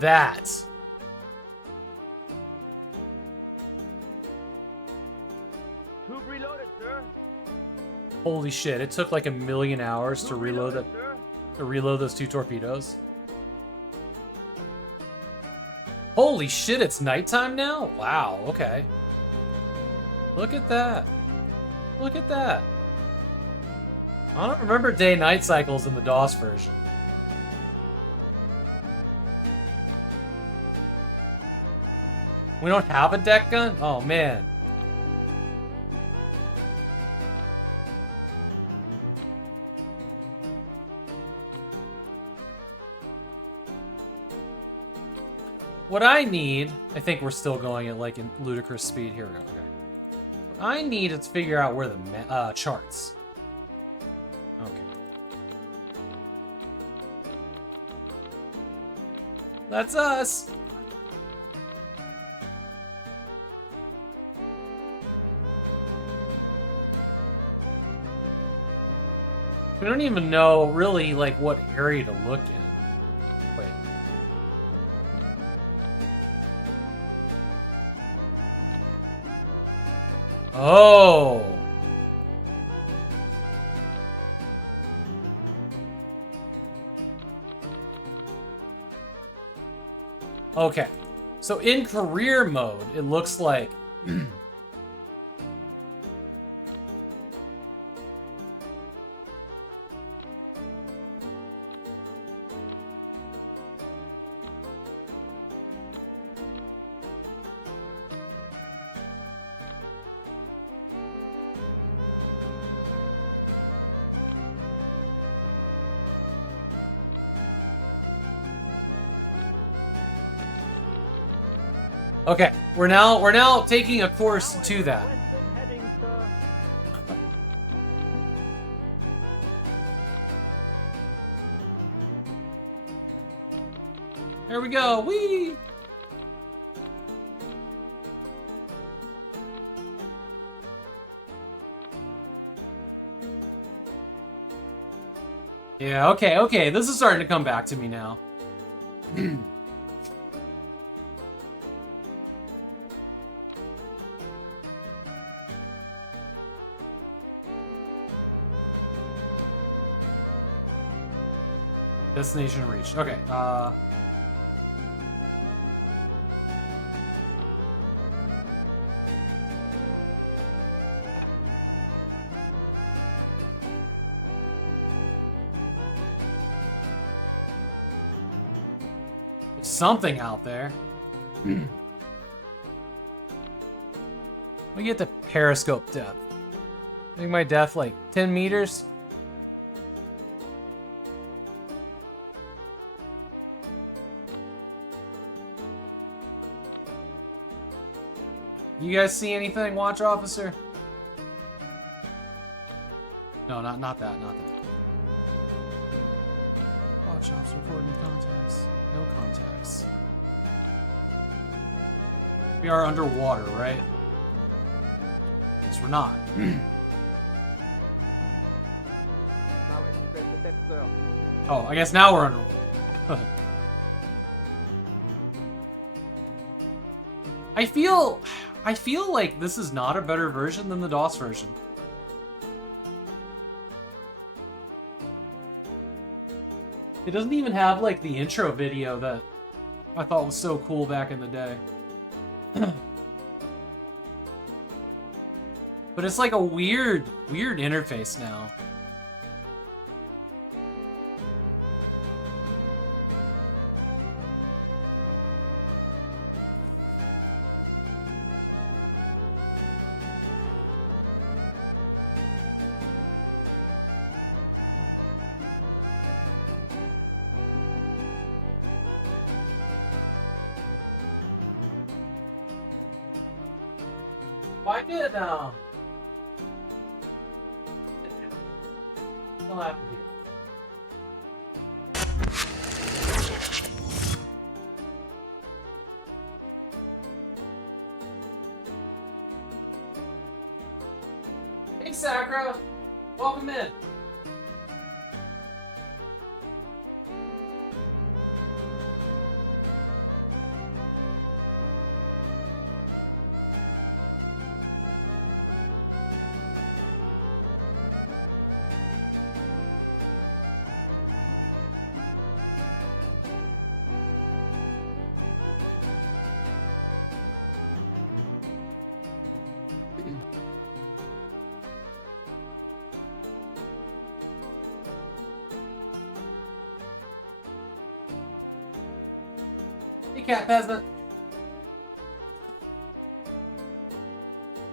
That. Tube reloaded, sir. Holy shit! It took like 1,000,000 hours to reload that. Sir. To reload those 2 torpedoes. Holy shit! It's nighttime now. Wow. Okay. Look at that. Look at that. I don't remember day-night cycles in the DOS version. We don't have a deck gun? Oh, man. What I need... I think we're still going at, like, in ludicrous speed. Here we go. Okay. What I need is to figure out where the charts. Okay. That's us! We don't even know, really, like, what area to look in. Wait. Oh! Okay. So in career mode, it looks like... Okay, we're now taking a course to that. Requested heading, sir. There we go. Whee! Yeah, okay. This is starting to come back to me now. Destination reached. Okay, there's something out there. We get the periscope depth. I think my depth like 10 meters. You guys see anything, Watch Officer? No, not that. Watch Officer reporting contacts. No contacts. We are underwater, right? Yes, we're not. Oh, I guess now we're underwater. I feel like this is not a better version than the DOS version. It doesn't even have, like, the intro video that I thought was so cool back in the day. But it's like a weird interface now. Why did what happened here? Hey Sakura, welcome in. Hey, Cat Peasant.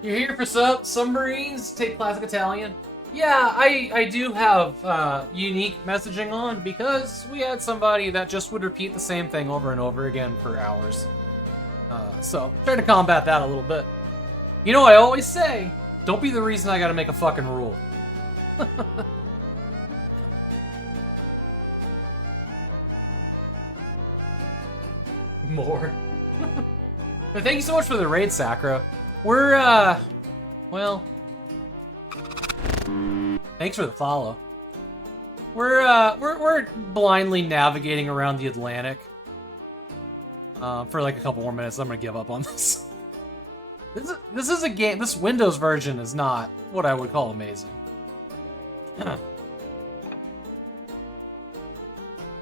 You're here for submarines? Take classic Italian? Yeah, I do have unique messaging on because we had somebody that just would repeat the same thing over and over again for hours. So, trying to combat that a little bit. You know, I always say, don't be the reason I gotta make a fucking rule. More. But thank you so much for the raid, Sakura. We're, well... Thanks for the follow. We're blindly navigating around the Atlantic. For like a couple more minutes, I'm gonna give up on this. This is a game, this Windows version is not what I would call amazing.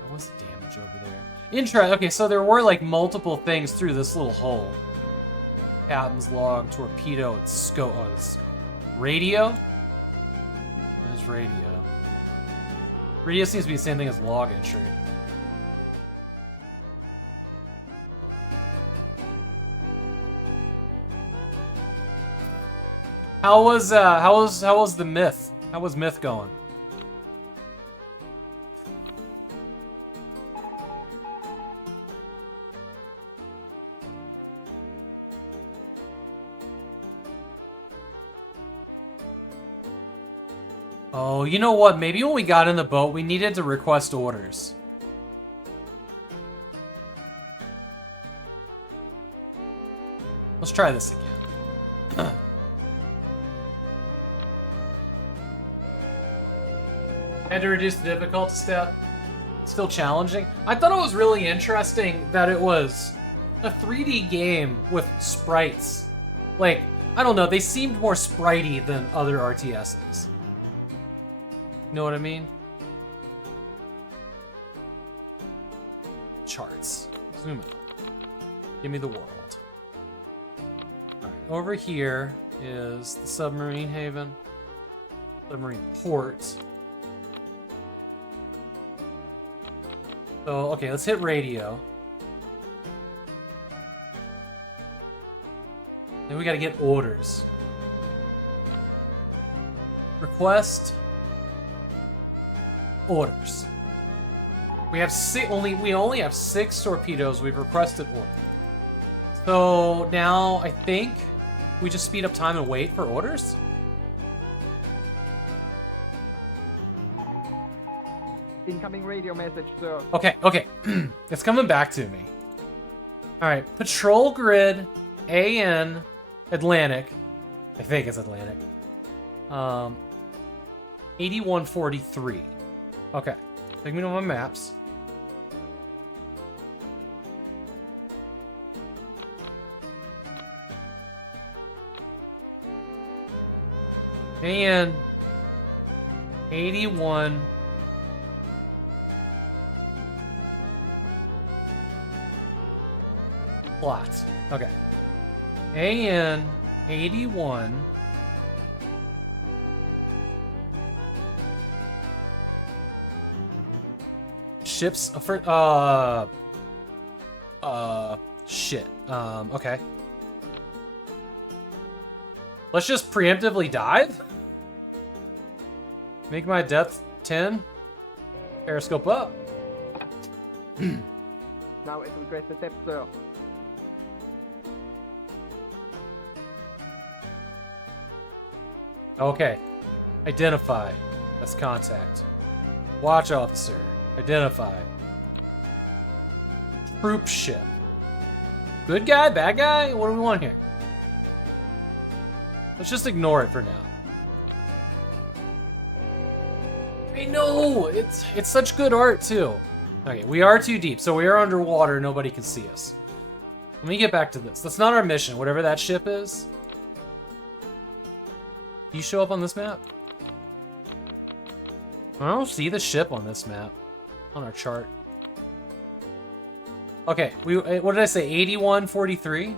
What's the damage over there? Okay, so there were like multiple things through this little hole. Captain's log, torpedo, and scope. Oh, this radio? There's radio. Radio seems to be the same thing as log entry. How was the myth? How was myth going? Oh, you know what? Maybe when we got in the boat, we needed to request orders. Let's try this again. Had to reduce the difficulty step. Still challenging. I thought it was really interesting that it was a 3D game with sprites. Like, I don't know, they seemed more spritey than other RTSs. You know what I mean? Charts. Zoom in. Give me the world. Alright, over here is the submarine haven. Submarine port. So, okay, let's hit radio. Then we gotta get orders. Request orders. We have we only have 6 torpedoes. We've requested order. So now I think we just speed up time and wait for orders. Incoming radio message, sir. Okay. It's coming back to me. Alright, patrol grid AN Atlantic. I think it's Atlantic. 8143. Okay. Take me to my maps. And 81 Plot. Okay. AN 81. Ships for shit. Okay. Let's just preemptively dive. Make my depth 10. Periscope up. Now it requested depth, sir. Okay. Identify. That's contact. Watch officer. Identify. Troop ship. Good guy? Bad guy? What do we want here? Let's just ignore it for now. I know! It's such good art, too. Okay, we are too deep, so we are underwater. Nobody can see us. Let me get back to this. That's not our mission, whatever that ship is. Do you show up on this map? I don't see the ship on this map. On our chart. Okay, what did I say? 8143?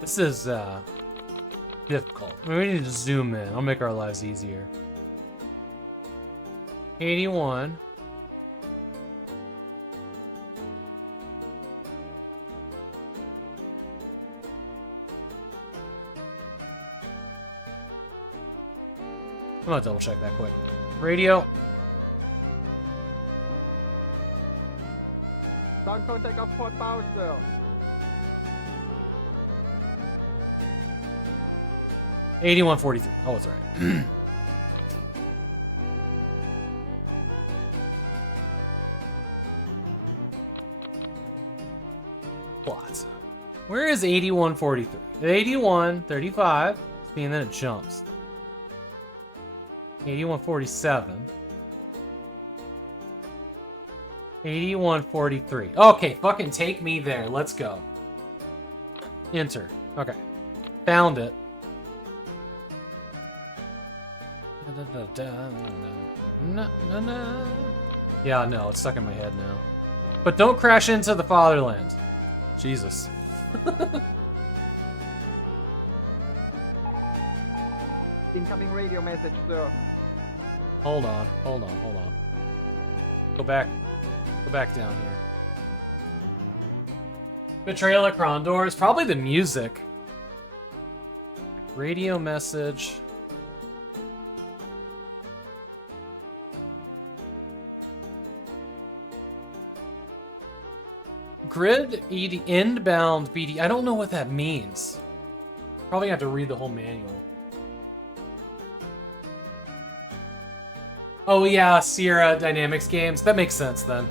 This is difficult. We need to zoom in. I'll make our lives easier. 81. I'm gonna double check that quick. Radio. Sound contact of Port Bow, sir. $81.43. Oh, it's alright. Plot. Where is 81.43? 81.35. See, and then it jumps. 81.47. 81.43. Okay, fucking take me there. Let's go. Enter. Okay. Found it. Yeah, no, it's stuck in my head now. But don't crash into the fatherland. Jesus. Incoming radio message, sir. Hold on. Go back down here. Betrayal at Krondor is probably the music. Radio message. Grid ED inbound BD. I don't know what that means. Probably have to read the whole manual. Oh yeah, Sierra Dynamics games. That makes sense then.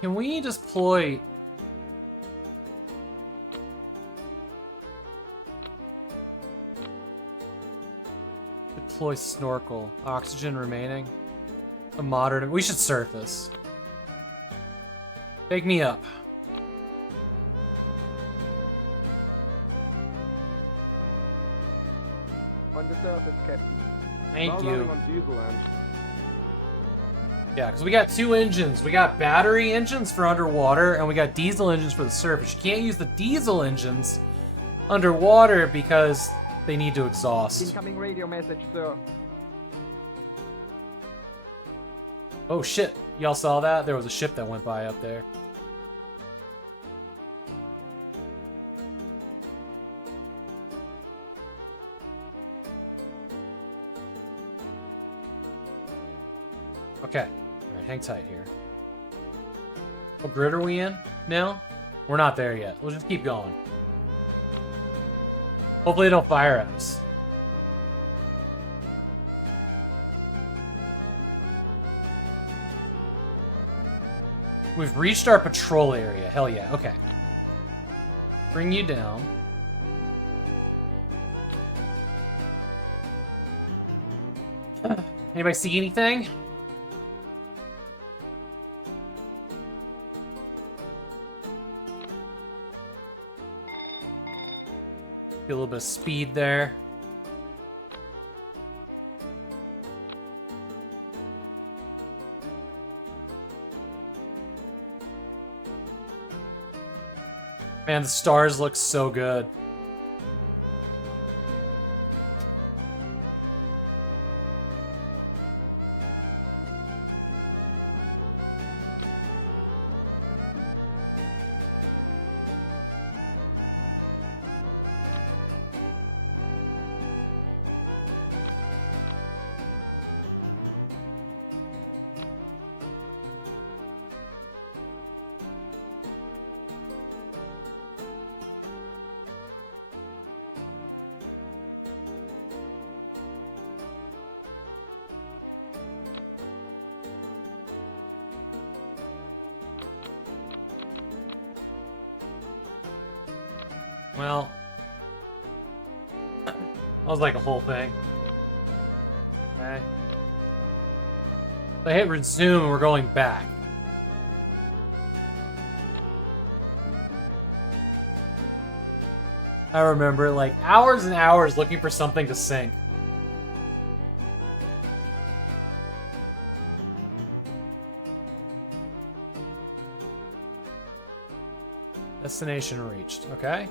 Can we deploy... Deploy snorkel. Oxygen remaining. A modern... We should surface. Take me up. On the surface, Captain. Thank you. On diesel end. Yeah, because we got two engines. We got battery engines for underwater, and we got diesel engines for the surface. You can't use the diesel engines underwater because they need to exhaust. Incoming radio message, sir. Oh shit, y'all saw that? There was a ship that went by up there. Okay. Alright, hang tight here. What grid are we in now? We're not there yet. We'll just keep going. Hopefully they don't fire at us. We've reached our patrol area. Hell yeah. Okay. Bring you down. Anybody see anything? Get a little bit of speed there. Man, the stars look so good. Well, that was like a whole thing. Okay. If I hit resume, we're going back. I remember, like, hours and hours looking for something to sync. Destination reached. Okay.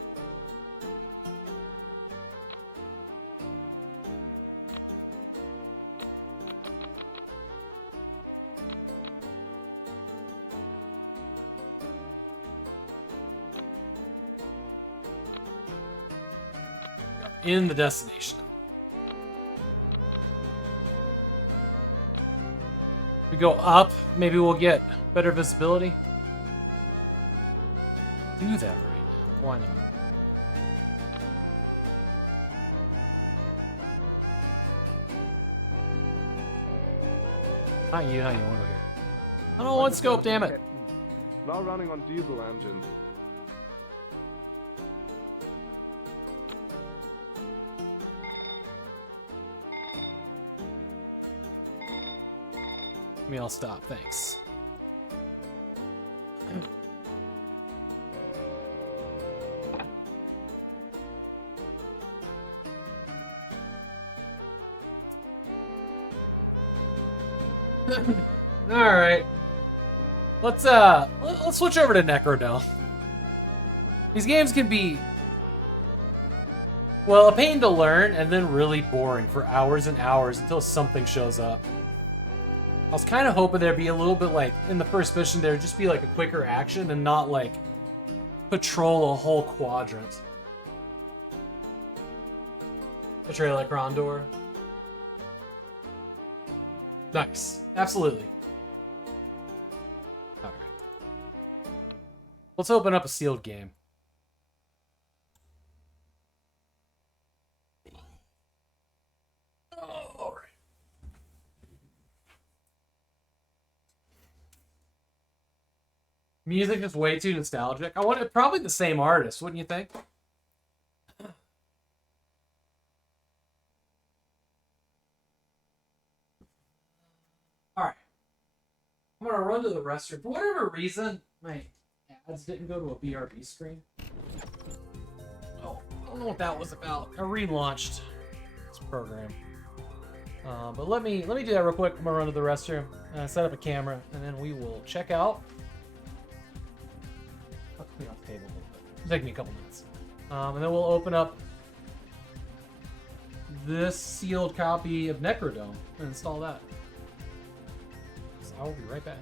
In the destination. We go up, maybe we'll get better visibility. Do that right now. Why not? Not you, not you. Over here. I don't want scope, damn it. Now running on diesel engines. Me, I'll stop. Thanks. All right. Let's switch over to Necrodome. These games can be, well, a pain to learn and then really boring for hours and hours until something shows up. I was kind of hoping there'd be a little bit like, in the first mission, there'd just be like a quicker action and not like patrol a whole quadrant. Betrayal at Grondor. Nice. Absolutely. Alright. Let's open up a sealed game. Alright. Music is way too nostalgic. I want it, probably the same artist, wouldn't you think? Alright. I'm gonna run to the restroom. For whatever reason, my ads didn't go to a BRB screen. Oh, I don't know what that was about. I relaunched this program. But let me do that real quick. I'm gonna run to the restroom, set up a camera, and then we will check out. I'll clean off the table a little bit. It'll take me a couple minutes. And then we'll open up this sealed copy of Necrodome and install that. So I will be right back.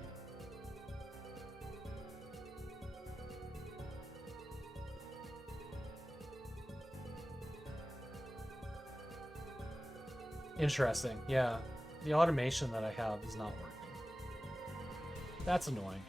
Interesting. Yeah. The automation that I have is not working. That's annoying.